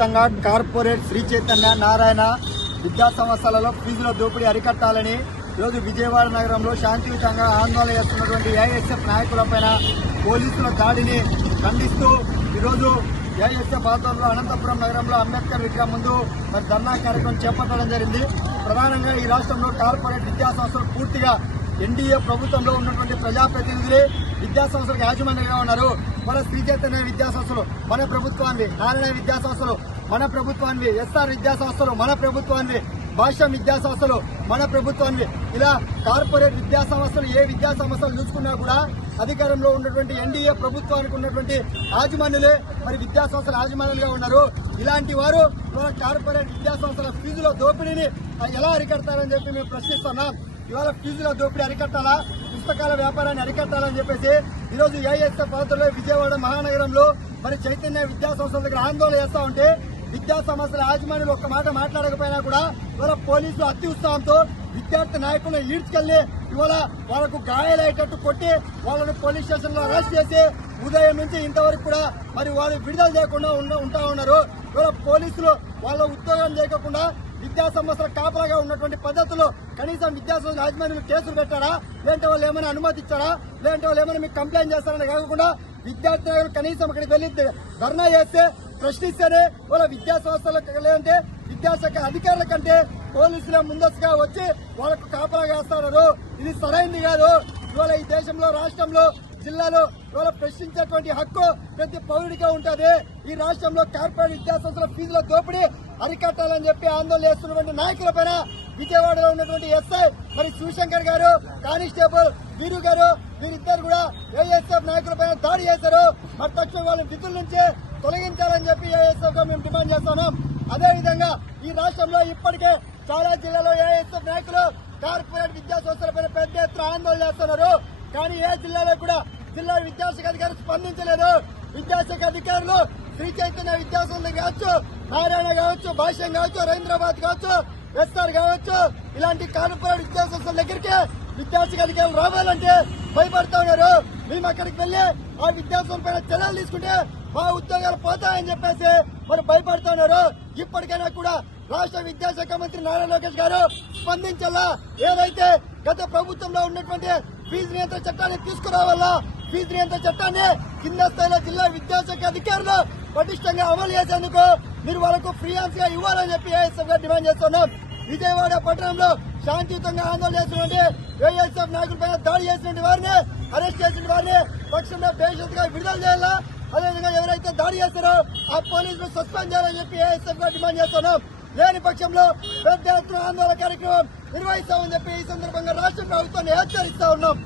వ్యాప్తంగా కార్పొరేట్ శ్రీ చైతన్య నారాయణ విద్యా సంస్థలలో ఫీజుల దోపిడీ అరికట్టాలని ఈరోజు విజయవాడ నగరంలో శాంతియుతంగా ఆందోళన చేస్తున్నటువంటి ఏఐఎస్ఎఫ్ నాయకులపైన పోలీసుల దాడిని ఖండిస్తూ ఈరోజు ఏఐఎస్ఎఫ్ ఆధ్వర్యంలో అనంతపురం నగరంలో అంబేద్కర్ విగ్రహం ముందు మరి ధర్నా కార్యక్రమం చేపట్టడం జరిగింది. ప్రధానంగా ఈ రాష్ట్రంలో కార్పొరేట్ విద్యా సంస్థలు పూర్తిగా ఎన్డీఏ ప్రభుత్వంలో ఉన్నటువంటి ప్రజాప్రతినిధులే విద్యా సంస్థలకు యాజమాన్యంగా ఉన్నారు. మన శ్రీ చైతన్య విద్యా సంస్థలు మన ప్రభుత్వాన్ని, నారాయణ విద్యా సంస్థలు మన ప్రభుత్వాన్ని, ఎస్ఆర్ విద్యా సంస్థలు మన ప్రభుత్వాన్ని, భాష్యం విద్యా సంస్థలు మన ప్రభుత్వాన్ని, ఇలా కార్పొరేట్ విద్యా సంస్థలు ఏ విద్యా సంస్థలు చూసుకున్నా కూడా అధికారంలో ఉన్నటువంటి ఎన్డీఏ ప్రభుత్వానికి ఉన్నటువంటి యాజమాన్యులే మరి విద్యా సంస్థల యాజమాన్యులుగా ఉన్నారు. ఇలాంటి వారు కార్పొరేట్ విద్యా సంస్థల ఫీజుల దోపిడీని ఎలా అరికడతారని చెప్పి మేము ప్రశ్నిస్తున్నాం. ఇవాళ ఫీజుల దోపిడీ అరికట్టాలా, పుస్తకాల వ్యాపారాన్ని అరికట్టాలని చెప్పేసి ఈరోజు ఏఐఎస్ఎఫ్ ఆధ్వర్యంలో విజయవాడ మహానగరంలో మరి చైతన్య విద్యా సంస్థల దగ్గర ఆందోళన చేస్తా ఉంటే విద్యా సంస్థల యాజమాన్యులు ఒక్క మాట మాట్లాడకపోయినా కూడా ఇవాళ పోలీసులు అతి ఉత్సాహంతో విద్యార్థి నాయకులను ఈడ్చుకెళ్లి ఇవాళ వాళ్ళకు గాయాలయ్యేటట్టు కొట్టి వాళ్ళని పోలీస్ స్టేషన్ లో అరెస్ట్ చేసి ఉదయం నుంచి ఇంతవరకు కూడా మరి వాళ్ళు విడుదల చేయకుండా ఉంటా ఉన్నారు. ఇవాళ పోలీసులు వాళ్ళ ఉద్యోగం చేయకుండా విద్యా సంస్థల కాపలాగా ఉన్నటువంటి పద్ధతులు కనీసం విద్యా సంస్థల యాజమాన్యులు కేసులు పెట్టారా, లేదంటే వాళ్ళు ఏమైనా అనుమతి ఇచ్చారా, లేదంటే వాళ్ళు ఏమైనా మీకు కంప్లైంట్ చేస్తారని కాకుండా విద్యార్థులు కనీసం అక్కడికి వెళ్లి ధర్నా చేస్తే ప్రశ్నిస్తేనే వాళ్ళ విద్యా సంస్థలకు లేదంటే విద్యాశాఖ అధికారుల కంటే పోలీసులే ముందస్తుగా వచ్చి వాళ్ళకు కాపలాగా వేస్తున్నారు. ఇది సరైంది కాదు. ఇవాళ ఈ దేశంలో, రాష్ట్రంలో, జిల్లాలో ఇవాళ ప్రశ్నించేటువంటి హక్కు ప్రతి పౌరుడిగా ఉంటుంది. ఈ రాష్ట్రంలో కార్పొరేట్ విద్యా సంస్థల ఫీజుల దోపిడీ అరికట్టాలని చెప్పి ఆందోళన చేస్తున్నటువంటి నాయకులపైన విజయవాడలో ఉన్నటువంటి ఎస్ఐ మరి శివశంకర్ గారు, కానిస్టేబుల్ వీరు గారు, వీరిద్దరు కూడా ఏఐఎస్ఎఫ్ నాయకులపైన దాడి చేశారు. మరి తక్షణం వాళ్ళ విధుల నుంచి తొలగించాలని చెప్పి ఏఐఎస్ఎఫ్ గా మేము డిమాండ్ చేస్తున్నాం. అదేవిధంగా ఈ రాష్ట్రంలో ఇప్పటికే చాలా జిల్లాలో ఏఐఎస్ఎఫ్ నాయకులు కార్పొరేట్ విద్యా సంస్థలపైన పెద్ద ఎత్తున ఆందోళన చేస్తున్నారు. కానీ ఏ జిల్లాలో కూడా జిల్లా విద్యాశాఖ అధికారులు స్పందించలేదు. విద్యాశాఖ అధికారులు శ్రీ చైతన్య విద్యా సంస్థలు కావచ్చు, నారాయణ కావచ్చు, భాష్యం కావచ్చు, రవీంద్రాబాద్ కావచ్చు, ఎస్ఆర్ కావచ్చు, ఇలాంటి కార్పొరేట్ విద్యా సంస్థల దగ్గరికి విద్యాశాఖ అధికారులు రావాలంటే భయపడతా ఉన్నారు. మేము అక్కడికి వెళ్లి ఆ విద్యాసంస్థల పైన చర్యలు తీసుకుంటే మా ఉద్యోగాలు పోతాయని చెప్పేసి మరి భయపడుతున్నారు. ఇప్పటికైనా కూడా రాష్ట్ర విద్యాశాఖ మంత్రి నారా లోకేష్ గారు స్పందించాలా. ఏదైతే గత ప్రభుత్వంలో ఉన్నటువంటి ఫీజు నియంత్రణ చట్టాన్ని తీసుకురావాలా, ఫీజు నియంత్రణ చట్టాన్ని కింద స్థాయిలో జిల్లా విద్యాశాఖ అధికారులు పటిష్టంగా అమలు చేసేందుకు మీరు వాళ్ళకు ఫ్రీ హాండ్స్ గా ఇవ్వాలని చెప్పి ఏఐఎస్ఎఫ్ గా డిమాండ్ చేస్తున్నాం. విజయవాడ పట్టణంలో శాంతియుతంగా ఆందోళన చేసినటువంటి ఏఐఎస్ఎఫ్ నాయకులపైన దాడి చేసిన వారిని, అరెస్ట్ చేసిన వారిని తక్షణమే బేషరతుగా విడుదల చేయాలా. అదేవిధంగా ఎవరైతే దాడి చేస్తారో ఆ పోలీసులు సస్పెండ్ చేయాలని చెప్పి ఏఐఎస్ఎఫ్ గా డిమాండ్ చేస్తున్నాం. లేని పక్షంలో పెద్ద ఎత్తున ఆందోళన కార్యక్రమం నిర్వహిస్తామని చెప్పి ఈ సందర్భంగా రాష్ట్ర ప్రభుత్వాన్ని హెచ్చరిస్తా ఉన్నాం.